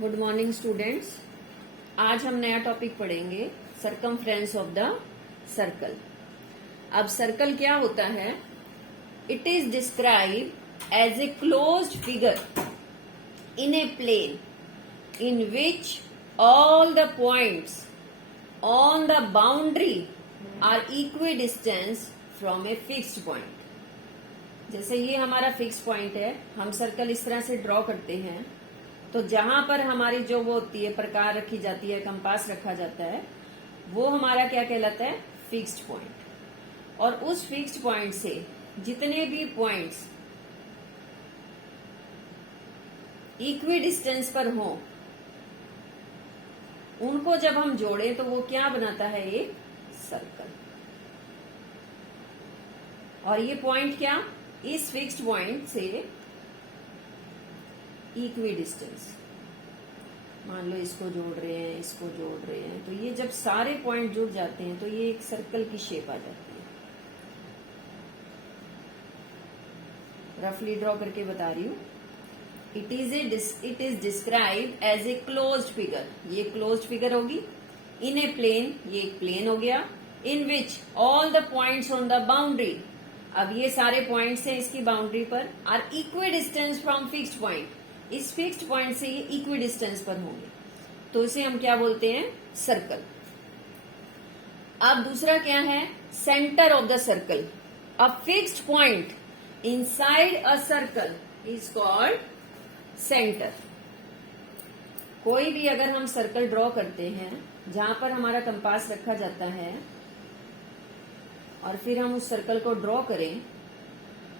Good morning students. आज हम नया टॉपिक पढ़ेंगे, सरकमफ्रेंस ऑफ द सर्कल। अब सर्कल क्या होता है? It is describe as a closed figure in a plane in which all the points on the boundary are equi distance from a fixed point. जैसे ये हमारा fix point है, हम circle इस तरह से ड्रॉ करते हैं, तो जहां पर हमारी जो वो होती है, प्रकार रखी जाती है, कंपास रखा जाता है, वो हमारा क्या कहलाता है? Fixed point. और उस फिक्स्ड पॉइंट से जितने भी पॉइंट्स इक्वी डिस्टेंस पर हो, उनको जब हम जोड़े तो वो क्या बनाता है? एक सर्कल। और ये पॉइंट क्या? इस फिक्स्ड पॉइंट से इक्वी डिस्टेंस, मान लो इसको जोड़ रहे हैं, इसको जोड़ रहे हैं, तो ये जब सारे पॉइंट जुड़ जाते हैं तो ये एक सर्कल की शेप आ जाती है। रफली ड्रॉ करके बता रही हूं। It is describe as a closed figure. ये क्लोज्ड फिगर होगी। इन ए प्लेन, ये एक प्लेन हो गया। In which all the points on the boundary, अब ये सारे पॉइंट्स हैं इसकी बाउंड्री पर, are equi distance from fixed point. इस फिक्स्ड पॉइंट से ये इक्वी डिस्टेंस पर होंगे, तो इसे हम क्या बोलते हैं? सर्कल। अब दूसरा क्या है? Centre of the circle. A fixed point inside a circle is called centre. कोई भी अगर हम सर्कल ड्रॉ करते हैं जहां पर हमारा कंपास रखा जाता है और फिर हम उस सर्कल को ड्रॉ करें,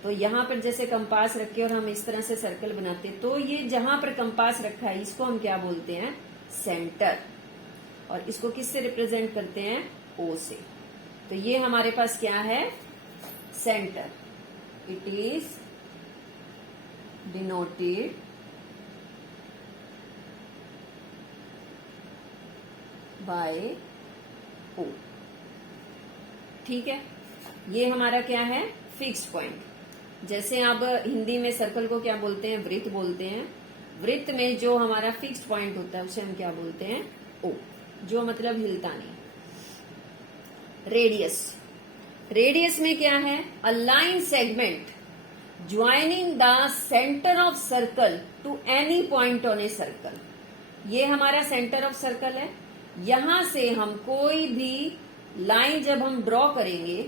तो यहां पर जैसे कंपास रखे और हम इस तरह से सर्कल बनाते, तो ये जहां पर कंपास रखा है इसको हम क्या बोलते हैं? सेंटर। और इसको किससे रिप्रेजेंट करते हैं? ओ से। तो ये हमारे पास क्या है? Centre. It is denoted by O. ठीक है, ये हमारा क्या है? Fixed point. जैसे अब हिंदी में सर्कल को क्या बोलते हैं? वृत्त बोलते हैं। वृत्त में जो हमारा फिक्स्ड पॉइंट होता है उसे हम क्या बोलते हैं? ओ, जो मतलब हिलता नहीं। रेडियस। रेडियस में क्या है? A line segment joining the centre of circle to any point on a circle. ये हमारा सेंटर ऑफ सर्कल है। यहां से हम कोई भी लाइन जब हम ड्रॉ करेंगे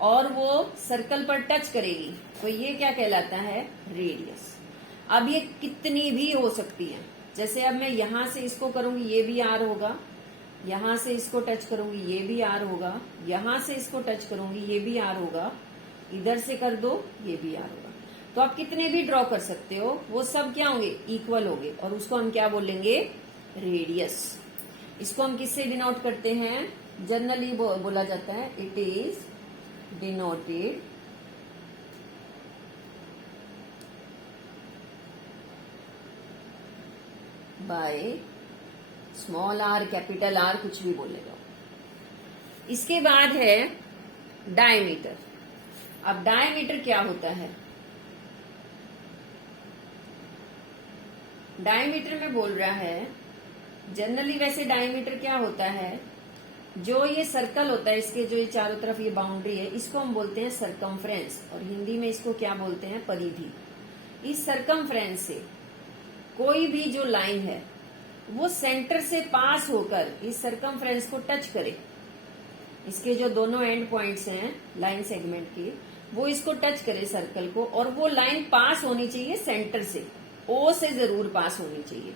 और वो सर्कल पर टच करेगी, तो ये क्या कहलाता है? रेडियस। अब ये कितनी भी हो सकती है। जैसे अब मैं यहां से इसको करूंगी, ये भी आर होगा। यहां से इसको टच करूंगी, ये भी आर होगा। यहां से इसको टच करूंगी, ये भी आर होगा। इधर से कर दो, ये भी आर होगा। तो आप कितने भी ड्रॉ कर सकते हो, वो सब क्या होंगे? इक्वल होंगे। और उसको हम क्या बोलेंगे? रेडियस। इसको हम किससे डिनोट करते हैं? जनरली बोला जाता है it is denoted by small r, capital r, कुछ भी बोलेगा। इसके बाद है डायमीटर। अब डायमीटर क्या होता है? डायमीटर में बोल रहा है, जनरली वैसे डायमीटर क्या होता है? जो ये सर्कल होता है, इसके जो ये चारों तरफ ये बाउंड्री है, इसको हम बोलते हैं सरकमफ्रेंस। और हिंदी में इसको क्या बोलते हैं? परिधि। इस सरकमफ्रेंस से कोई भी जो लाइन है वो सेंटर से पास होकर इस सरकमफ्रेंस को टच करे। इसके जो दोनों एंड पॉइंट्स हैं लाइन सेगमेंट के, वो इसको टच करे सर्कल को, और वो लाइन पास होनी चाहिए सेंटर से, ओ से जरूर पास होनी चाहिए।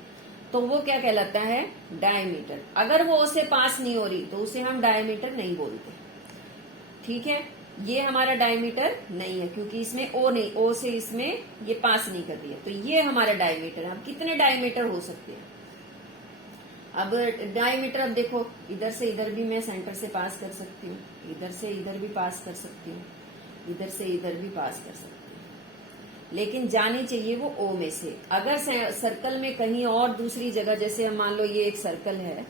तो वो क्या कहलाता है? डायमीटर। अगर वो ओ से पास नहीं हो रही तो उसे हम डायमीटर नहीं बोलते। ठीक है, ये हमारा डायमीटर नहीं है क्योंकि इसमें ओ नहीं, ओ से इसमें ये पास नहीं कर दिया, तो ये हमारा डायमीटर है। अब कितने डायमीटर हो सकते हैं? अब डायमीटर, अब देखो, इधर से इधर भी मैं सेंटर से पास कर सकती हूँ, इधर से इधर भी पास कर सकती हूँ, इधर से इधर भी पास कर सकती हूँ, लेकिन जानी चाहिए वो ओ में से। अगर सर्कल में कहीं और दूसरी जगह, जैसे मान लो ये एक सर्कल है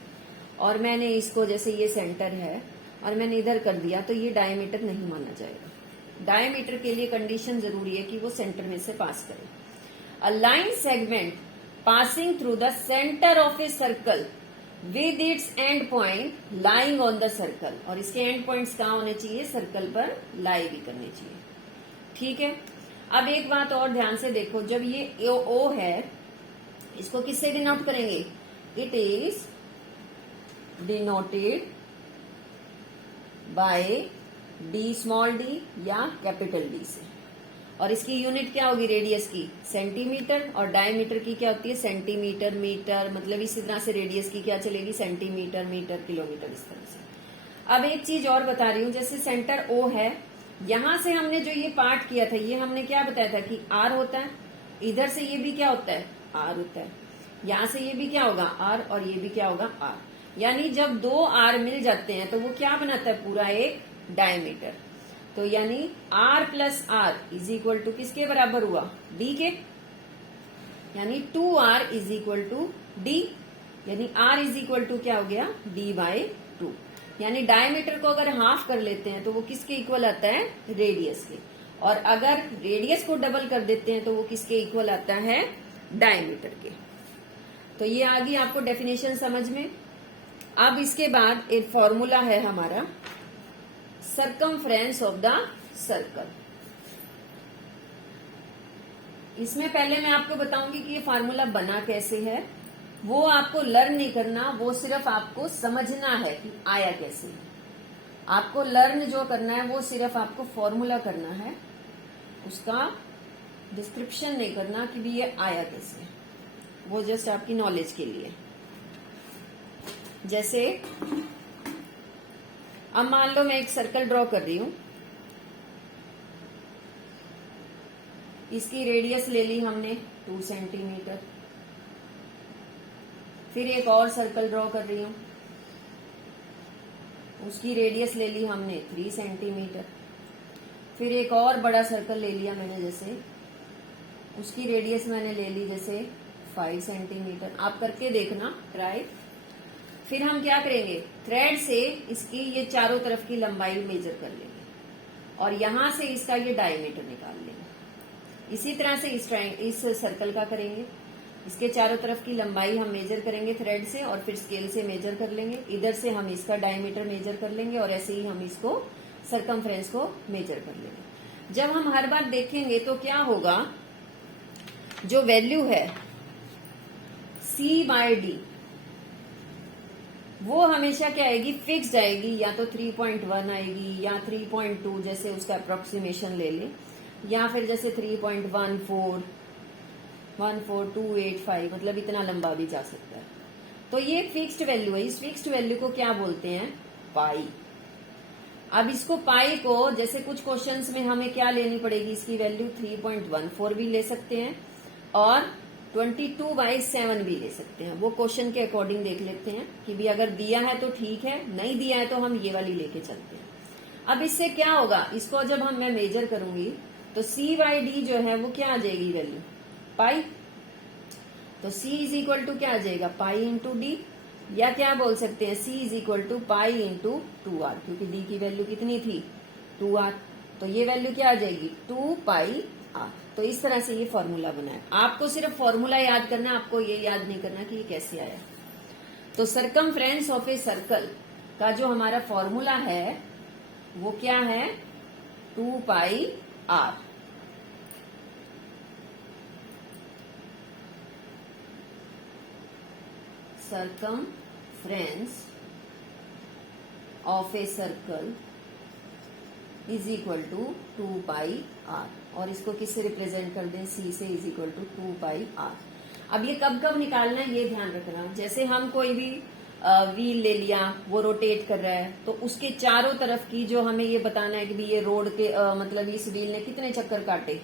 और मैंने इसको, जैसे ये सेंटर है और मैंने इधर कर दिया, तो ये डायमीटर नहीं माना जाएगा। डायमीटर के लिए कंडीशन जरूरी है कि वो सेंटर में से पास करे। अ line segment passing through the center of a circle with its end point lying on the circle। और इसके एंड पॉइंट्स कहाँ होने चाहिए? सर्कल पर लाई भी करने चाहिए। ठीक है, अब एक बात और ध्यान से देखो, जब ये ओ है इसको किससे डिनोट करेंगे? It is denoted bye D small D या कैपिटल डी से। और इसकी यूनिट क्या होगी? रेडियस की सेंटीमीटर, और डायमीटर की क्या होती है? सेंटीमीटर, मीटर, मतलब इसी तरह से रेडियस की क्या चलेगी? सेंटीमीटर, मीटर, किलोमीटर, इस तरह से। अब एक चीज और बता रही हूं, जैसे सेंटर ओ है, यहां से हमने जो ये पार्ट किया था, ये हमने क्या बताया था कि आर होता है, इधर से ये भी क्या होता है? आर होता है, यहां से ये भी क्या होगा? आर, और ये भी क्या होगा? आर। यानी जब दो आर मिल जाते हैं तो वो क्या बनाता है? पूरा एक डायमीटर। तो यानी R plus r is equal to किसके बराबर हुआ? D के। यानी 2R is equal to D, यानी R इज इक्वल टू क्या हो गया? D/2। यानी डायमीटर को अगर हाफ कर लेते हैं तो वो किसके इक्वल आता है? रेडियस के। और अगर रेडियस को डबल कर देते हैं तो वो किसके इक्वल आता है? डायमीटर के। तो ये आ गई आपको डेफिनेशन समझ में। अब इसके बाद एक फॉर्मूला है हमारा, सर्कमफ्रेंस ऑफ द सर्कल। इसमें पहले मैं आपको बताऊंगी कि ये फार्मूला बना कैसे है। वो आपको लर्न नहीं करना, वो सिर्फ आपको समझना है कि आया कैसे है। आपको लर्न जो करना है वो सिर्फ आपको फॉर्मूला करना है, उसका डिस्क्रिप्शन नहीं करना कि भी ये आया कैसे है। वो जस्ट आपकी नॉलेज के लिए। जैसे अब मान लो मैं एक सर्कल ड्रॉ कर रही हूं, इसकी रेडियस ले ली हमने 2 सेंटीमीटर। फिर एक और सर्कल ड्रॉ कर रही हूं, उसकी रेडियस ले ली हमने 3 सेंटीमीटर। फिर एक और बड़ा सर्कल ले लिया मैंने, जैसे उसकी रेडियस मैंने ले ली जैसे 5 सेंटीमीटर। आप करके देखना ट्राई। फिर हम क्या करेंगे? थ्रेड से इसकी ये चारों तरफ की लंबाई मेजर कर लेंगे और यहां से इसका ये डायमीटर निकाल लेंगे। इसी तरह से इस सर्कल का करेंगे। इसके चारों तरफ की लंबाई हम मेजर करेंगे थ्रेड से और फिर स्केल से मेजर कर लेंगे। इधर से हम इसका डायमीटर मेजर कर लेंगे और ऐसे ही हम इसको सर्कमफ्रेंस को मेजर कर लेंगे। जब हम हर बार देखेंगे तो क्या होगा? जो वैल्यू है C/D वो हमेशा क्या आएगी? फिक्स्ड आएगी। या तो 3.1 आएगी या 3.2, जैसे उसका अप्रोक्सीमेशन ले ले, या फिर जैसे 3.14, 14285, मतलब इतना लंबा भी जा सकता है। तो ये फिक्स्ड वैल्यू है। इस फिक्स्ड वैल्यू को क्या बोलते हैं? पाई। अब इसको पाई को जैसे कुछ क्वेश्चंस में हमें क्या लेनी पड़ेगी? इसकी वैल्यू 3.14 भी ले सकते हैं और 22/7 भी ले सकते हैं। वो क्वेश्चन के अकॉर्डिंग देख लेते हैं कि भी अगर दिया है तो ठीक है, नहीं दिया है तो हम ये वाली लेके चलते हैं। अब इससे क्या होगा? इसको जब मैं मेजर करूंगी तो C/D जो है वो क्या आ जाएगी वैल्यू? पाई। तो C इज इक्वल टू क्या आ जाएगा? पाई इंटू डी, या क्या बोल सकते हैं? C is equal to pi into 2R, क्योंकि D की वैल्यू कितनी थी? 2R। तो ये वैल्यू क्या आ जाएगी? 2πr। तो इस तरह से ये फॉर्मूला बना है। आपको सिर्फ फॉर्मूला याद करना है, आपको ये याद नहीं करना कि ये कैसे आया। तो सर्कमफ्रेंस ऑफ ए सर्कल का जो हमारा फॉर्मूला है वो क्या है? 2πr। Circumference of a circle is equal to 2πr। और इसको किससे रिप्रेजेंट कर दें? C से, इज इक्वल टू 2πr। अब ये कब कब निकालना है ये ध्यान रखना। जैसे हम कोई भी व्हील ले लिया, वो रोटेट कर रहा है, तो उसके चारों तरफ की जो हमें ये बताना है कि भी ये रोड के मतलब इस व्हील ने कितने चक्कर काटे,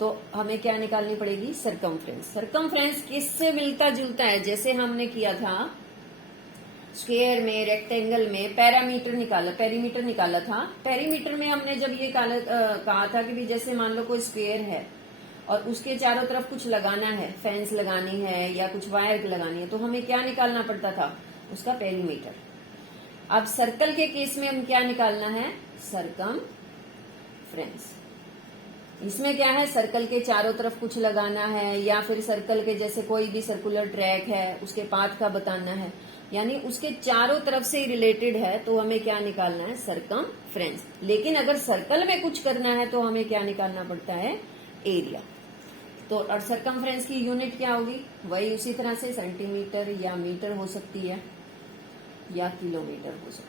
तो हमें क्या निकालनी पड़ेगी? सर्कमफ्रेंस। सर्कमफ्रेंस किससे मिलता जुलता है? जैसे हमने किया था स्क्वायर में, रेक्टेंगल में पेरीमीटर निकाला था। पेरीमीटर में हमने जब ये कहा था कि भी जैसे मान लो कोई स्क्वायर है और उसके चारों तरफ कुछ लगाना है, फेंस लगानी है या कुछ वायर लगानी है, तो हमें क्या निकालना पड़ता था? उसका पेरीमीटर। अब सर्कल के केस में हम क्या निकालना है? सर्कमफ्रेंस। इसमें क्या है, सर्कल के चारों तरफ कुछ लगाना है, या फिर सर्कल के जैसे कोई भी सर्कुलर ट्रैक है उसके पाथ का बताना है, यानी उसके चारों तरफ से रिलेटेड है, तो हमें क्या निकालना है, सरकमफ्रेंस। लेकिन अगर सर्कल में कुछ करना है तो हमें क्या निकालना पड़ता है, एरिया। तो और सरकमफ्रेंस की यूनिट क्या होगी, वही उसी तरह से सेंटीमीटर या मीटर हो सकती है या किलोमीटर हो सकती है।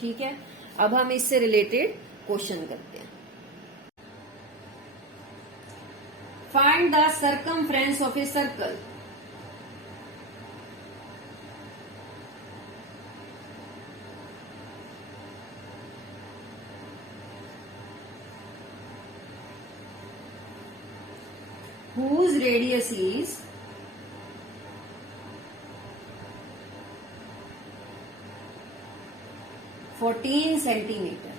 ठीक है, अब हम इससे रिलेटेड क्वेश्चन करते हैं। Find the circumference of a circle. whose radius is 14 centimetre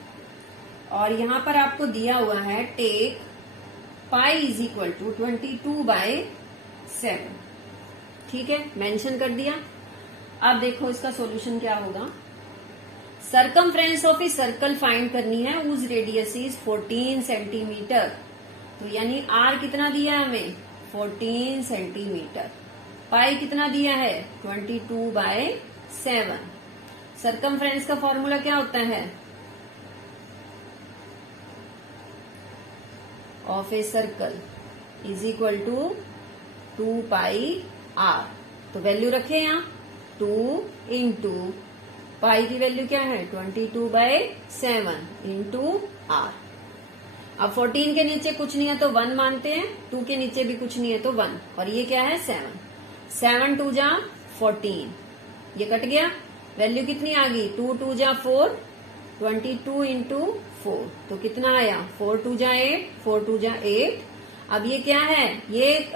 और यहां पर आपको दिया हुआ है take pi is equal to 22/7। ठीक है, मेंशन कर दिया। अब देखो इसका सॉल्यूशन क्या होगा। Circumference of a circle find करनी है, उस रेडियस इज 14 सेंटीमीटर। तो यानी आर कितना दिया है हमें, 14 सेंटीमीटर। पाई कितना दिया है, 22/7। सरकमफ्रेंस का फॉर्मूला क्या होता है, of a circle is equal to 2πr। तो वैल्यू रखे यहां 2 इंटू पाई की वैल्यू क्या है, 22/7 इंटू आर। अब 14 के नीचे कुछ नहीं है तो 1 मानते हैं, 2 के नीचे भी कुछ नहीं है तो 1, और ये क्या है 7। 7 2 जा 14, ये कट गया, वैल्यू कितनी आ गई, 2 2 जा 4, 22 इंटू 4, तो कितना आया, 4 2 जा 8, 4 2 जा 8। अब ये क्या है, ये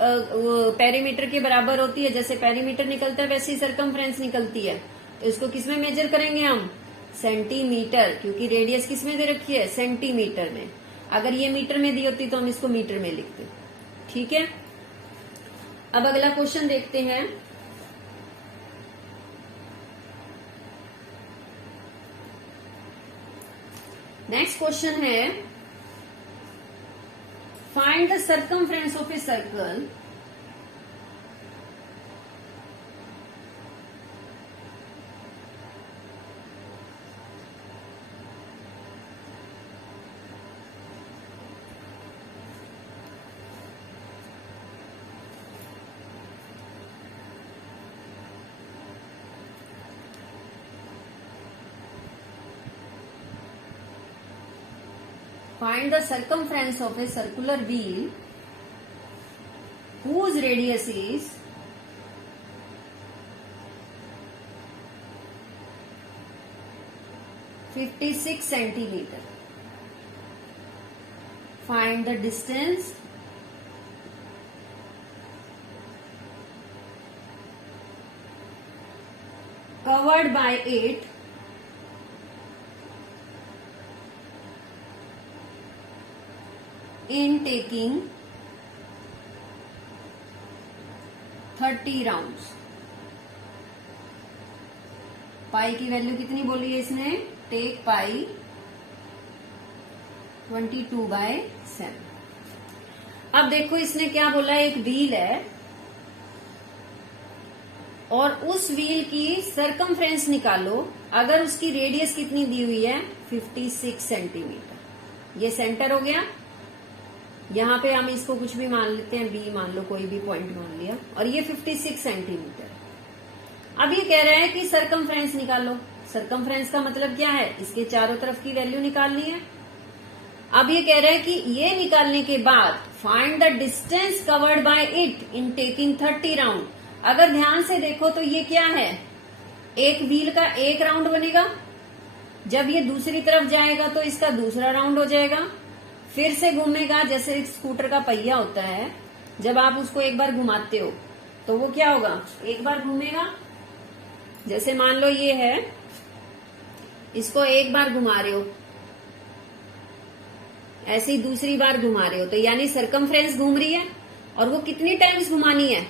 पेरीमीटर के बराबर होती है, जैसे पेरीमीटर निकलता है वैसे ही सरकमफ्रेंस निकलती है। तो इसको किसमें मेजर करेंगे हम, सेंटीमीटर, क्योंकि रेडियस किसमें दे रखी है, सेंटीमीटर में। अगर ये मीटर में दी होती तो हम इसको मीटर में लिखते। ठीक है, अब अगला क्वेश्चन देखते हैं। नेक्स्ट क्वेश्चन है, find the circumference of a circle find the circumference of a circular wheel whose radius is 56 centimeter. Find the distance covered by it in taking 30 rounds. Pi की वैल्यू कितनी बोली है इसने, take पाई 22/7। अब देखो इसने क्या बोला, एक व्हील है और उस व्हील की सरकमफ्रेंस निकालो अगर उसकी रेडियस कितनी दी हुई है, 56 सेंटीमीटर। ये सेंटर हो गया, यहाँ पे हम इसको कुछ भी मान लेते हैं, बी मान लो, कोई भी पॉइंट मान लिया, और ये 56 सेंटीमीटर। अब ये कह रहा है कि सरकमफ्रेंस निकालो। सरकमफ्रेंस का मतलब क्या है, इसके चारों तरफ की वैल्यू निकालनी है। अब ये कह रहा है कि ये निकालने के बाद find the distance covered bye it in taking 30 round. अगर ध्यान से देखो तो ये क्या है, एक व्हील का एक राउंड बनेगा, जब ये दूसरी तरफ जाएगा तो इसका दूसरा राउंड हो जाएगा, फिर से घूमेगा, जैसे स्कूटर का पहिया होता है, जब आप उसको एक बार घुमाते हो तो वो क्या होगा, एक बार घूमेगा, जैसे मान लो ये है, इसको एक बार घुमा रहे हो, ऐसे ही दूसरी बार घुमा रहे हो, तो यानी सरकमफ्रेंस घूम रही है, और वो कितनी टाइम्स घुमानी है,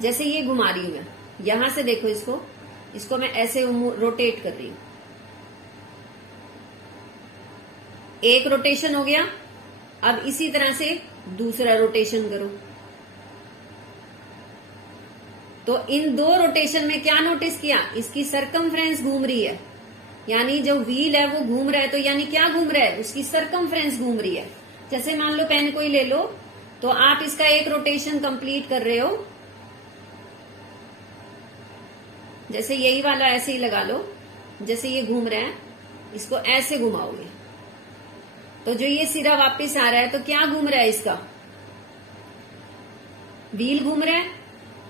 जैसे ये घुमा रही हूं मैं, यहां से देखो इसको मैं ऐसे रोटेट कर रही हूं, एक रोटेशन हो गया, अब इसी तरह से दूसरा रोटेशन करो। तो इन दो रोटेशन में क्या नोटिस किया, इसकी सरकमफ्रेंस घूम रही है, यानी जो व्हील है वो घूम रहा है, तो यानी क्या घूम रहा है, उसकी सरकमफ्रेंस घूम रही है। जैसे मान लो पेन को ही ले लो, तो आप इसका एक रोटेशन कंप्लीट कर रहे हो, जैसे यही वाला ऐसे ही लगा लो, जैसे ये घूम रहा है, इसको ऐसे घुमाओगे तो जो ये सिरा वापस आ रहा है, तो क्या घूम रहा है, इसका व्हील घूम रहा है।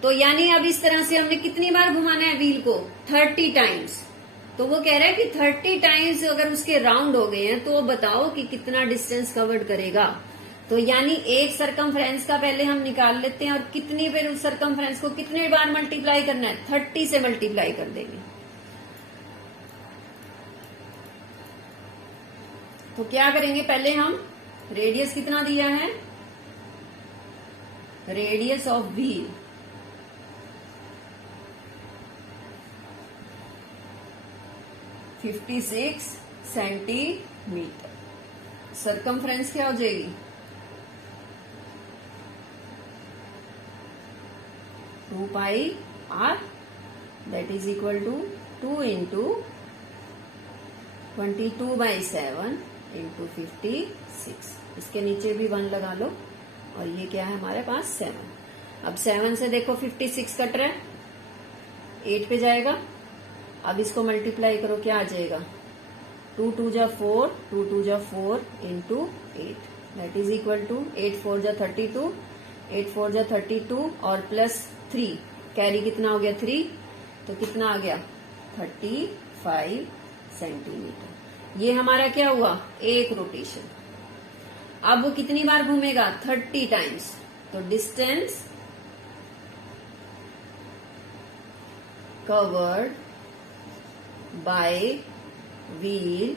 तो यानी अब इस तरह से हमने कितनी बार घुमाना है व्हील को, 30 टाइम्स। तो वो कह रहा है कि 30 टाइम्स अगर उसके राउंड हो गए हैं तो बताओ कि कितना डिस्टेंस कवर्ड करेगा। तो यानी एक सरकमफ्रेंस का पहले हम निकाल लेते हैं, और कितनी बार उस सरकमफ्रेंस को कितने बार मल्टीप्लाई करना है, 30 से मल्टीप्लाई कर देंगे। तो क्या करेंगे, पहले हम रेडियस कितना दिया है, radius of wheel 56 centimetre. Circumference क्या हो जाएगी, 2 pi r, that is equal to 2 into 22/7 into 56। इसके नीचे भी 1 लगा लो, और ये क्या है हमारे पास 7। अब 7 से देखो 56 कट रहा है, 8 पे जाएगा। अब इसको मल्टीप्लाई करो, क्या आ जाएगा, 2 2 जा 4, 2 2 जा 4 into 8, that is equal to 8 4 जा 32, 8 4 जा 32 और प्लस 3, कैरी कितना हो गया 3, तो कितना आ गया 35 सेंटीमीटर। ये हमारा क्या हुआ, एक रोटेशन। अब वो कितनी बार घूमेगा, 30 टाइम्स। तो distance covered by wheel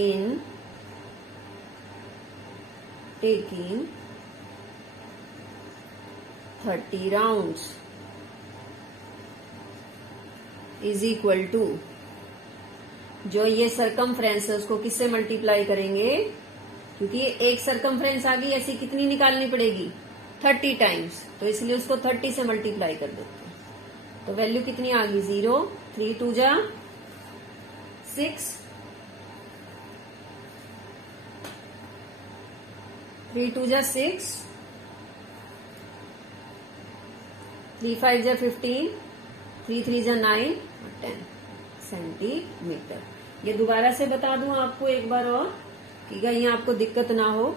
in taking 30 rounds is equal to, जो ये सरकमफ्रेंस है उसको किससे मल्टीप्लाई करेंगे, क्योंकि एक सरकमफ्रेंस आ गई, ऐसी कितनी निकालनी पड़ेगी, 30 टाइम्स, तो इसलिए उसको 30 से मल्टीप्लाई कर देते हैं। तो वैल्यू कितनी आ गई, 0, 3 2 जा 6, 3 2 जा 6, 3 5 जा 15, 3 3 जा 9 और 10 सेंटीमीटर। ये दोबारा से बता दूं आपको एक बार और, कि कहीं आपको दिक्कत ना हो।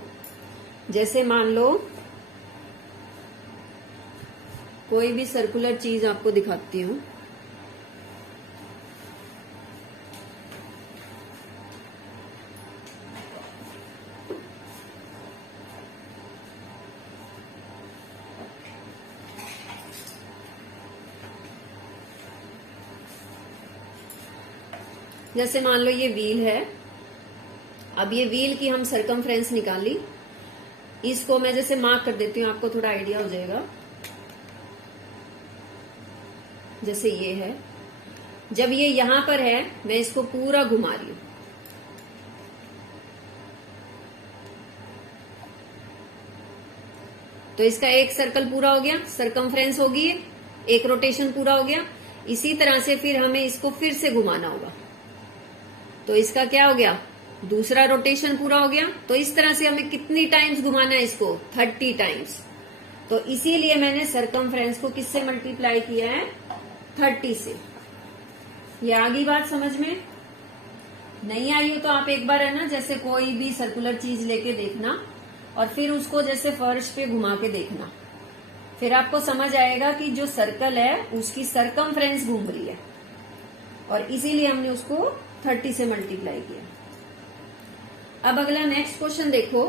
जैसे मान लो कोई भी सर्कुलर चीज आपको दिखाती हूं, जैसे मान लो ये व्हील है। अब ये व्हील की हम सरकमफ्रेंस निकाली, इसको मैं जैसे मार्क कर देती हूँ, आपको थोड़ा आइडिया हो जाएगा। जैसे ये है, जब ये यहां पर है, मैं इसको पूरा घुमा रही हूं, तो इसका एक सर्कल पूरा हो गया, सरकमफ्रेंस होगी, एक रोटेशन पूरा हो गया। इसी तरह से फिर हमें इसको फिर से घुमाना होगा, तो इसका क्या हो गया, दूसरा रोटेशन पूरा हो गया। तो इस तरह से हमें कितनी टाइम्स घुमाना है इसको, 30 टाइम्स। तो इसीलिए मैंने सरकमफ्रेंस को किससे मल्टीप्लाई किया है, 30 से। ये आ गई बात समझ में? नहीं आई हो तो आप एक बार है ना, जैसे कोई भी सर्कुलर चीज लेके देखना, और फिर उसको जैसे फर्श पे घुमा के देखना, फिर आपको समझ आएगा कि जो सर्कल है उसकी सरकमफ्रेंस घूम रही है, और इसीलिए हमने उसको 30 से मल्टीप्लाई किया। अब अगला नेक्स्ट क्वेश्चन देखो,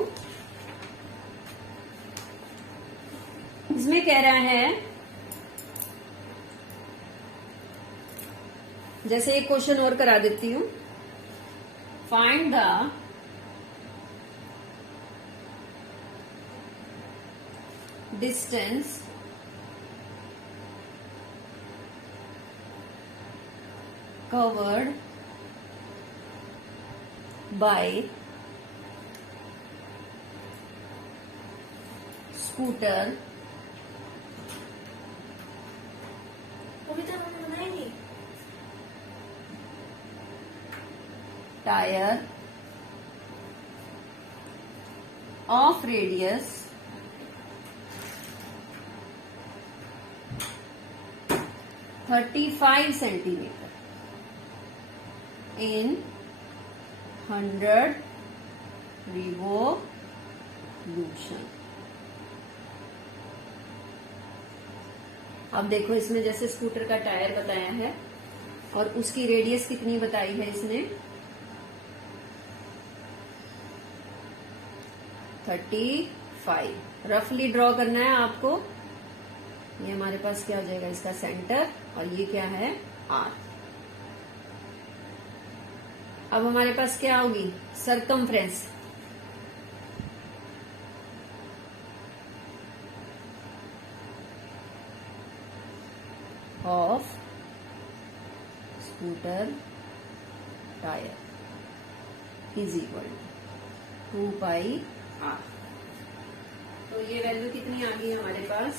इसमें कह रहा है, जैसे एक क्वेश्चन और करा देती हूं, find the distance covered by scooter tyre of radius 35 centimetre in 100 revolution। अब देखो इसमें जैसे स्कूटर का टायर बताया है और उसकी रेडियस कितनी बताई है इसने 35। रफली ड्रॉ करना है आपको। ये हमारे पास क्या हो जाएगा इसका सेंटर और ये क्या है आर। अब हमारे पास क्या होगी circumference. Of scooter tyre is equal to 2 pi R. तो ये वैल्यू कितनी आ गई हमारे पास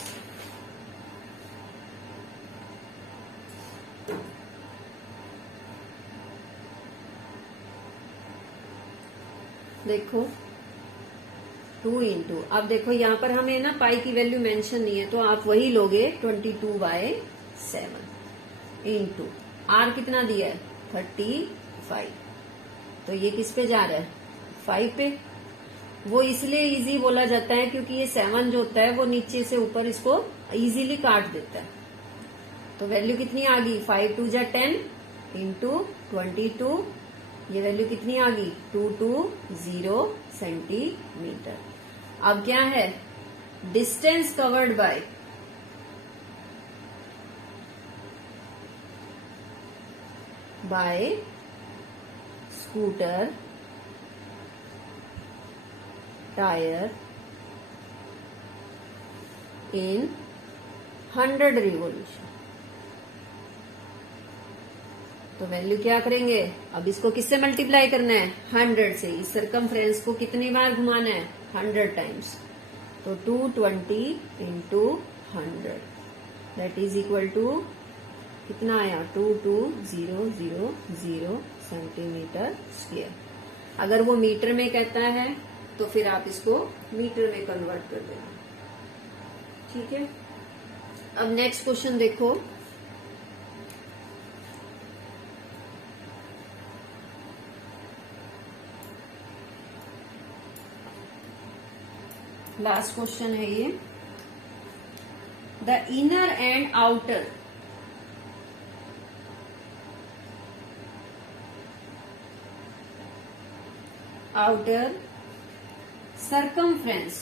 देखो 2 इंटू। अब देखो यहाँ पर हमें ना पाई की वैल्यू मेंशन नहीं है तो आप वही लोगे 22/7 इंटू आर कितना दिया है 35। तो ये किस पे जा रहा है 5 पे। वो इसलिए इजी बोला जाता है क्योंकि ये 7 जो होता है वो नीचे से ऊपर इसको इजीली काट देता है। तो वैल्यू कितनी आ गई 5 2 जा 10 इंटू 22। ये वैल्यू कितनी आ गई 220 सेंटीमीटर। अब क्या है distance covered bye scooter tyre इन 100 रिवॉल्यूशन। तो वैल्यू क्या करेंगे अब इसको किससे मल्टीप्लाई करना है 100 से। इस सरकमफ्रेंस को कितनी बार घुमाना है 100 टाइम्स। तो 220 into 100 that is equal to कितना आया 22000 सेंटीमीटर स्क्वायर। अगर वो मीटर में कहता है तो फिर आप इसको मीटर में कन्वर्ट कर देना। ठीक है। अब नेक्स्ट क्वेश्चन देखो। लास्ट क्वेश्चन है ये। The inner and outer circumference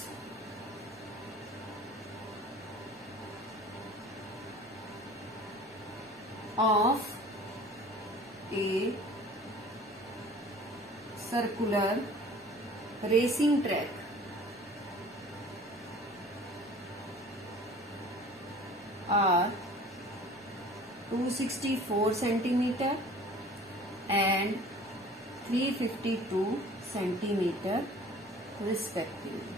of a circular racing track are 264 centimeter and 352 centimeter respectively.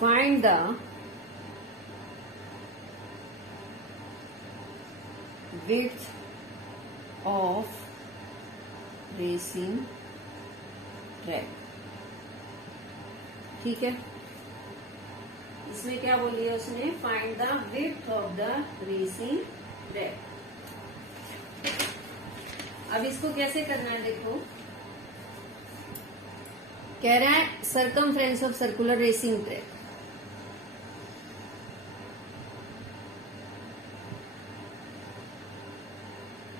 Find the width of racing track। ठीक है। इसमें क्या बोली है उसने find the width of the racing track. अब इसको कैसे करना है देखो। कह रहा है circumference of circular racing track.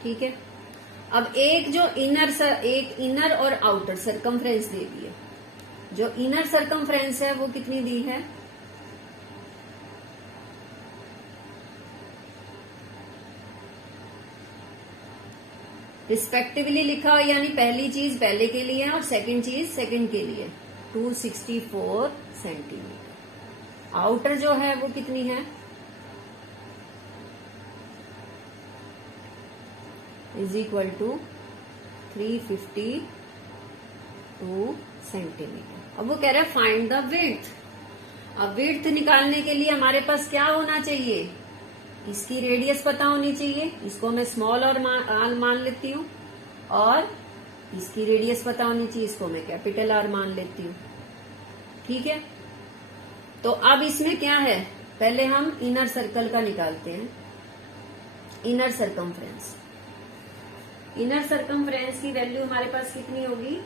ठीक है। अब एक जो एक इनर और आउटर सरकमफ्रेंस दे दी है। जो इनर सरकमफ्रेंस है वो कितनी दी है रिस्पेक्टिवली लिखा हो, यानी पहली चीज पहले के लिए और सेकंड चीज सेकंड के लिए 264 सेंटीमीटर। आउटर जो है वो कितनी है इज इक्वल टू 352 सेंटीमीटर। अब वो कह रहा है फाइंड द विड्थ। अब विड्थ निकालने के लिए हमारे पास क्या होना चाहिए, इसकी रेडियस पता होनी चाहिए, इसको मैं स्मॉल और मान लेती हूँ, और इसकी रेडियस पता होनी चाहिए, इसको मैं कैपिटल आर मान लेती हूँ। ठीक है, तो अब इसमें क्या है, पहले हम इनर सर्कल का निकालते हैं, इनर सरकमफ्रेंस। इनर सरकमफ्रेंस की वैल्यू हमारे पास कितनी होगी,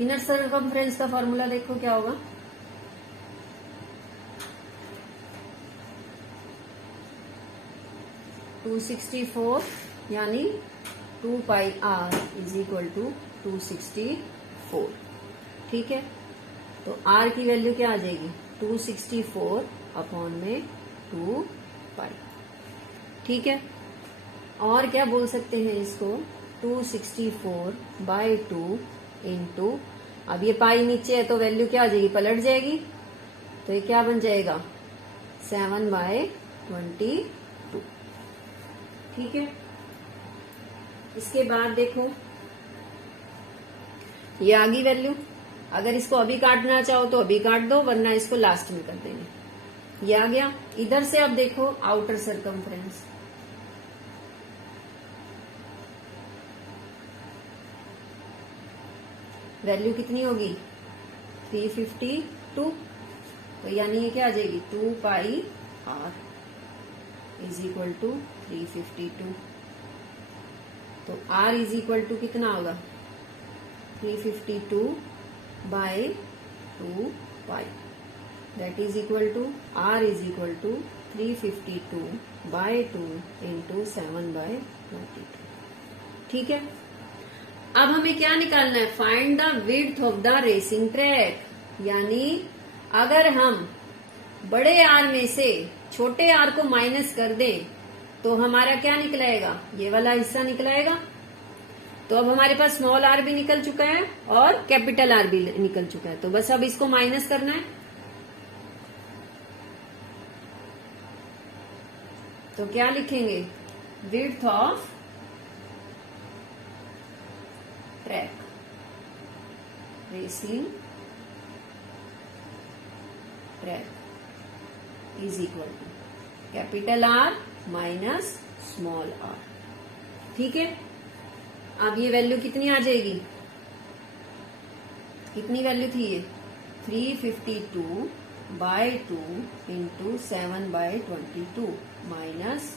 इनर सरकमफ्रेंस का फॉर्मूला देखो क्या होगा, टू 264 यानी 2 pi r is equal to 264। ठीक है, तो आर की वैल्यू क्या आ जाएगी, 264 अपॉन में 2 पाई। ठीक है, और क्या बोल सकते हैं इसको, 264/2 इंटू, अब ये पाई नीचे है तो वैल्यू क्या आ जाएगी, पलट जाएगी, तो ये क्या बन जाएगा, 7/22। ठीक है, इसके बाद देखो ये आ गई वैल्यू। अगर इसको अभी काटना चाहो तो अभी काट दो, वरना इसको लास्ट में कर देंगे। ये आ गया। इधर से अब देखो आउटर सरकमफ्रेंस, वैल्यू कितनी होगी, 352, तो यानी ये क्या आ जाएगी, 2 pi r is equal to 352। तो r इज इक्वल टू कितना होगा, 352/2 pi, that is equal to r is equal to 352/2 into 7/22। ठीक है, अब हमें क्या निकालना है, find the width of the racing track. यानी अगर हम बड़े आर में से छोटे आर को माइनस कर दें तो हमारा क्या निकलाएगा, ये वाला हिस्सा निकलाएगा। तो अब हमारे पास स्मॉल आर भी निकल चुका है और कैपिटल आर भी निकल चुका है, तो बस अब इसको माइनस करना है। तो क्या लिखेंगे, width of track, racing track is equal to capital R minus small R. ठीक है, अब ये वैल्यू कितनी आ जाएगी, कितनी वैल्यू थी ये, 352/2 इंटू 7/22 माइनस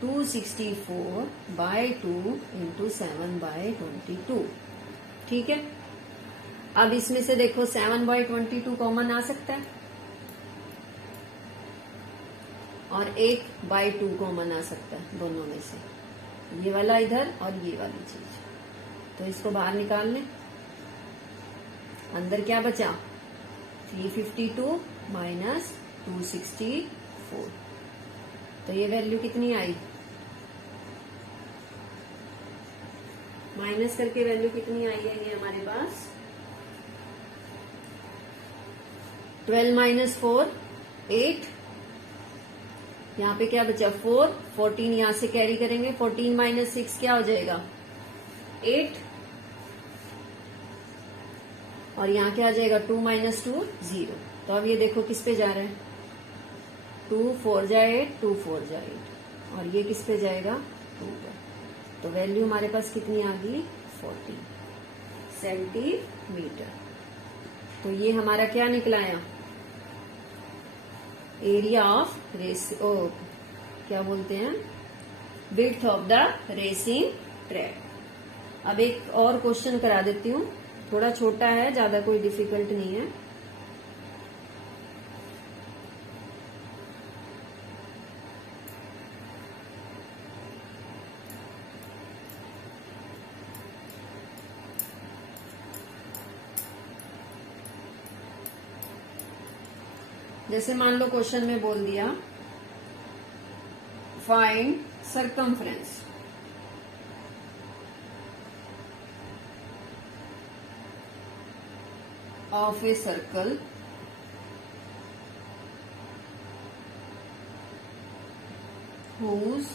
264/2 इंटू 7/22। ठीक है, अब इसमें से देखो 7/22 कॉमन आ सकता है और 1/2 कॉमन आ सकता है दोनों में से, ये वाला इधर और ये वाली चीज। तो इसको बाहर निकाल लें, अंदर क्या बचा, 352 माइनस 264, तो ये वैल्यू कितनी आई, माइनस करके वैल्यू कितनी आई है, ये हमारे पास 12 माइनस 4 8, यहाँ पे क्या बचा 4, 14 यहां से कैरी करेंगे, 14 माइनस 6 क्या हो जाएगा 8, और यहाँ क्या आ जाएगा 2 माइनस 2 0। तो अब ये देखो किस पे जा रहा है, 2 4 जा 8, 2 4 जा 8, और ये किस पे जाएगा 2 पर। तो वैल्यू हमारे पास कितनी आ गई 40 सेंटीमीटर। तो ये हमारा क्या निकला है, एरिया ऑफ रेस, क्या बोलते हैं, width of the racing track. अब एक और क्वेश्चन करा देती हूँ, थोड़ा छोटा है, ज्यादा कोई डिफिकल्ट नहीं है। जैसे मान लो क्वेश्चन में बोल दिया find circumference of a circle whose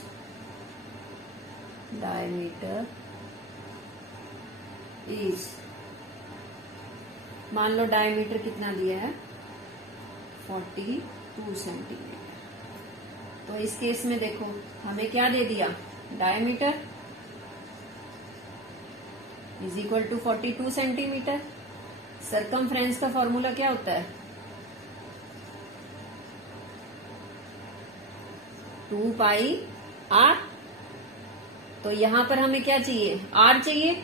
diameter is, मान लो डायमीटर कितना दिया है 42 सेंटीमीटर। तो इस केस में देखो हमें क्या दे दिया, diameter is equal to 42 centimetre. Circumference का फॉर्मूला क्या होता है, 2 पाई आर। तो यहां पर हमें क्या चाहिए, आर चाहिए।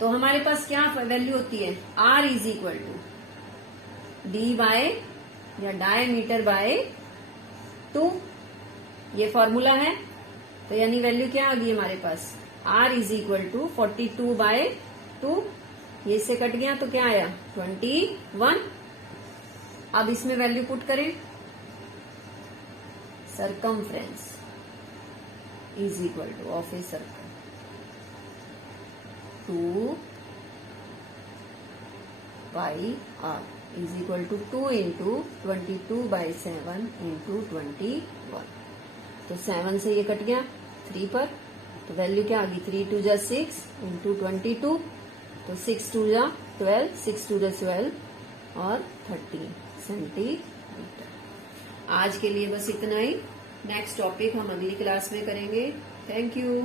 तो हमारे पास क्या वैल्यू होती है, R is equal to D by या डायमीटर बाय 2, ये फॉर्मूला है। तो यानी वैल्यू क्या आ गई हमारे पास, r is equal to 42 by 2। ये इससे कट गया तो क्या आया 21। अब इसमें वैल्यू पुट करें, circumference is equal to of a circle 2 by R is equal to 2 into 22/7 into 21। तो 7 से ये कट गया 3 पर, तो वैल्यू क्या आ गई, 3 2 जा 6 इंटू 22, तो 6 2 जा 12, 6 2 जा 12 और 13 सेंटीमीटर। आज के लिए बस इतना ही। नेक्स्ट टॉपिक हम अगली क्लास में करेंगे। Thank you.